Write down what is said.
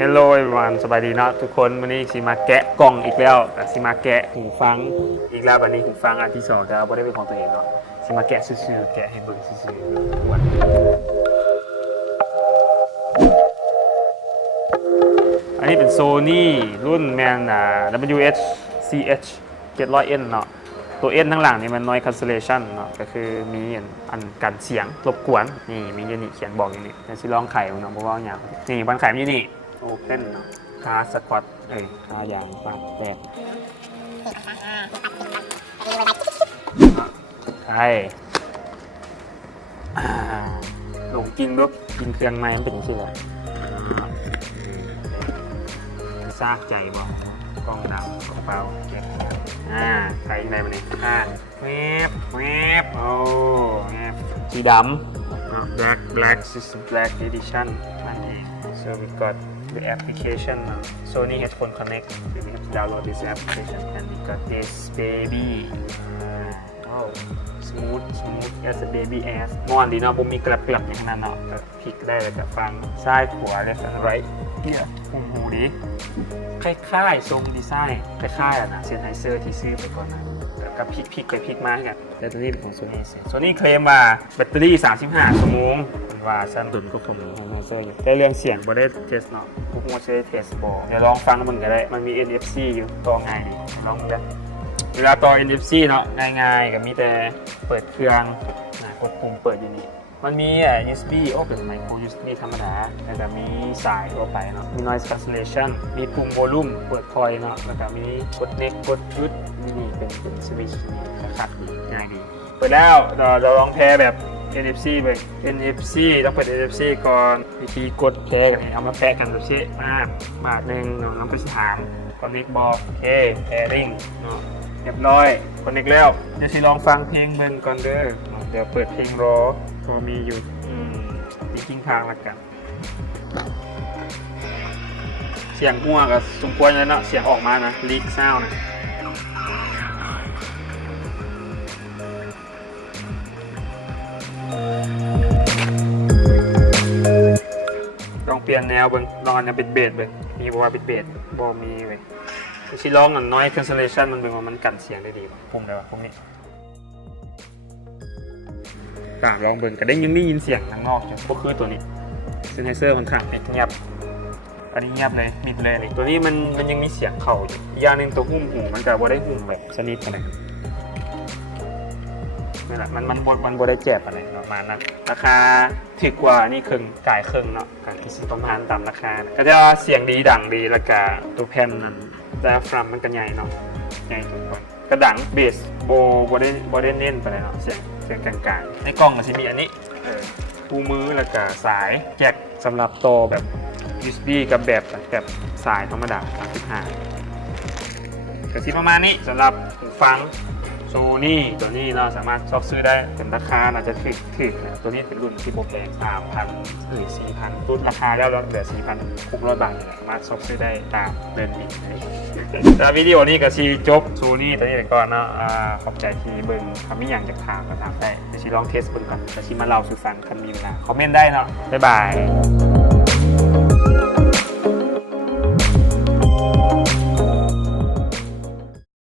Hello everyone สบายดีเนาะทุกคนวันนี้สิมาแกะกล่องอีกแล้วสิมาแกะหูฟังอีกแล้ววันนี้หูฟังอันที่สองจะไม่ได้เป็นของตัวเองเนาะสิมาแกะซื่อๆแกะให้เบิ่งซื่อๆวันอันนี้เป็น Sony รุ่นแมนWH-CH 700N เนาะตัว N ทั้งหลังนี่มัน noise cancellation เนาะก็คือมีอันกันเสียงรบกวนนี่มีอยู่นี่เขียนบอกอยู่นี่เดี๋ยวสิลองไขมันเนาะเพราะว่าอย่างนี่บันไขมันอยู่นี่โอเพนเนาะคาสกอตคายางปากแตกใช่ลงกินปุ๊บกินเครื่องไม้มันเป็นยังไงล่ะซากใจบ่กล้องดำกระเป๋าเก็บใครในมันนี่แวบโอ้สีดำblack system black edition นั่นเอง so we got the application Sony Headphone Connect we have to download this application and we got this baby oh smooth as a baby ass ม่วนดีเนาะผมมีกลับอย่างนั้นเนาะก็พลิกได้เลยกับฟังซ้ายขวา left and right เนี่ยหูดีคล้ายๆทรงดีไซน์คล้ายๆนะเซนไฮเซอร์ที่ซื้อไปก่อนนะก็พลิกไปพลิกมากันแต่ตัวนี้เป็นของ Sony เคลมว่าแบตเตอรี่35ชั่วโมงว่าสั้นตุนก็คงมีไฮเซอร์อยู่ได้เรื่องเสียงบ่ได้เทสเนาะพวกโมเสเทสบอเดี๋ยวลองฟังมันก็ได้มันมี NFC อยู่ต่อง่ายดีลองดูนะเวลาต่อ NFC เนาะง่ายๆกับมีแต่เปิดเครื่องกดปุ่มเปิดอยู่นี่มันมีUSB เป็นไมโคร USB ธรรมดาแล้วก็มีสายทั่วไปเนาะมี noise cancellation มีปุ่ม volume เปิดพอยเนาะแล้วก็มีกด next กด shoot นี่เป็นสวิตช์นี่ขัดดีง่ายดีเปิดแล้วเราลองแพ้แบบ NFC ไป NFC ต้องเปิด NFC ก่อนวิธีกดแพ้กันเอามาแพ้กันแบบนี้บาทหนึ่งน้องไปถาม connect บอกโอเค pairing เนาะเรียบร้อย connect แล้วเดี๋ยวสิลองฟังเพลงเบิ่งก่อนเด้อเดี๋ยวเปิดเพลงรอพอมีอยู่มีทิ้งทางละกันเสียงหัวกับสมควรเลยเนาะเสียงออกมานะลีกซาวนะลองเปลี่ยนแนวเบิ่งลองอันนี้เป็นเบสเบิ่งมีบอกว่าเป็นเบสบอมีเว้ยชิลองอัน noise cancellation มันเป็นว่ามันกันเสียงได้ดีป่ะปุ่มอะไรวะปุ่มนี้ลองเบิ่งก็ได้ยังได้ยินเสียงข้างนอกอยู่ก็คือตัวนี้เซนเซอร์ค่อนข้างเงียบอันนี้เงียบเลยมิดเลยนี่ตัวนี้มันยังมีเสียงเข่าอยู่อีกอย่างนึงตัวหุ้มหูมันก็บ่ได้หุ้มแบบชนิดอะไรนั่นแหละมันบ่ได้แจบอะไรประมาณนั้นราคาถูกกว่านี่ครึ่งจ่ายครึ่งเนาะการที่ซื้อประมาณตามราคาก็จะว่าเสียงดีดังดีแล้วก็ตัวแผ่นนั้นแต่ฟรัมมันก็ใหญ่เนาะใหญ่ทุกคนกระดังเบสบ่ได้เน้นไปเลยเนาะเสียงกลางๆในกล้องก็จะมีอันนี้คู่มือแล้วก็สายแจ็คสำหรับโตแบบ USB กับแบบสายธรรมดา35ก็ที่ประมาณนี้สำหรับหูฟัง Sony ตัวนี้เราสามารถชอบซื้อได้เป็นราคาอาจจะถึกนะตัวนี้เป็นรุ่นที่โปรแพง 3,000 หรือ 4,000 รุ่นราคาแล้วเหลือ 4,600 บาทสามารถชอบซื้อได้ตามเดินนี้แต่วิดีโอนี้ก็ชีจบ Sony ตัวนี้ไปก่อนเนาะขอบใจที่เบิ่งทำไม่อย่างจากถามก็ถามได้จะชีลองเทสเบิ่งก่อนจะชีมาเล่าสู่ฟังคันมีเวลาคอมเมนต์ได้เนาะบ๊ายบาย